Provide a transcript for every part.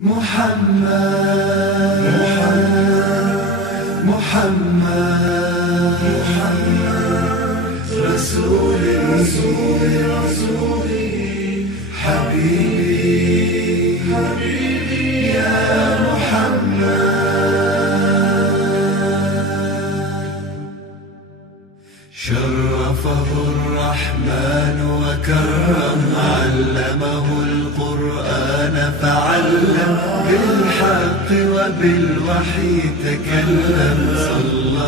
محمد محمد رسولي حبيبي يا محمد. شرفه الرحمن وكرم، علمه القرآن فعلم، بالحق وبالوحي تكلم. صلى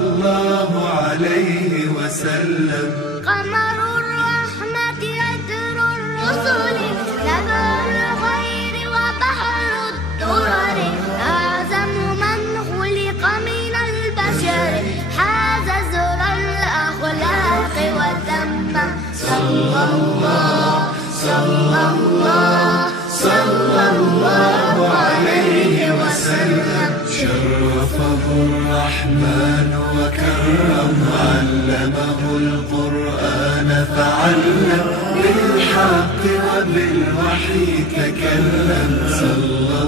الله عليه وسلم. قمر الرحمة يدر الرسل، نبع الخير وبحر الدرر، أعظم من خلق من البشر، حاز زر الأخلاق وتم. صلى الله عليه وسلم. شرفه الرحمن وكرم، علمه القرآن فعلم، بالحق وبالوحي تكلم. صلى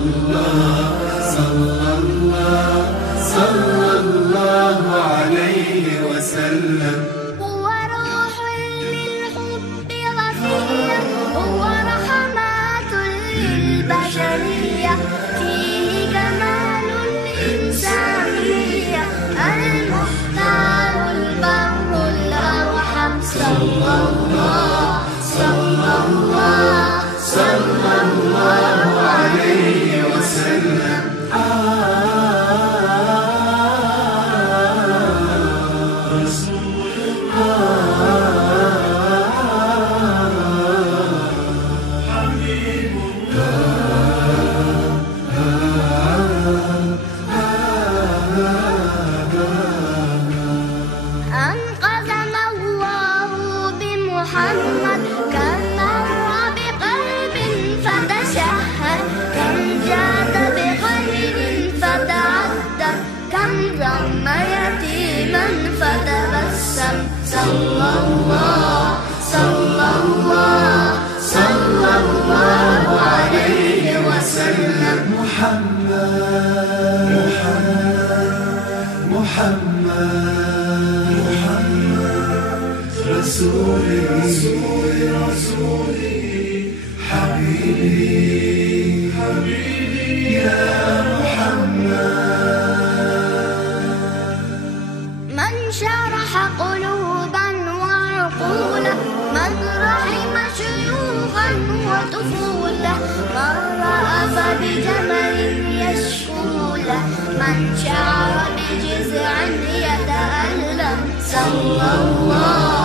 الله عليه وسلم. هو روح للحب غفية، هو رحمات للبشرية، فيه كمال الإنسانية، المختار البر الأرحم. صلى الله عليه وسلم. أنقذنا الله بمحمد، كم مر بقلب فتشهد، كم جاد بخير فتعدى، كم ضم يتيما فتبسم. صلى الله عليه وسلم. محمد رسولي حبيبي يا محمد. من شرح قلوبا وعقولا، من رحم شيوخا وطفولا، من رأف بجمل يشكولا، من شعر بجزع يتألم. صلى الله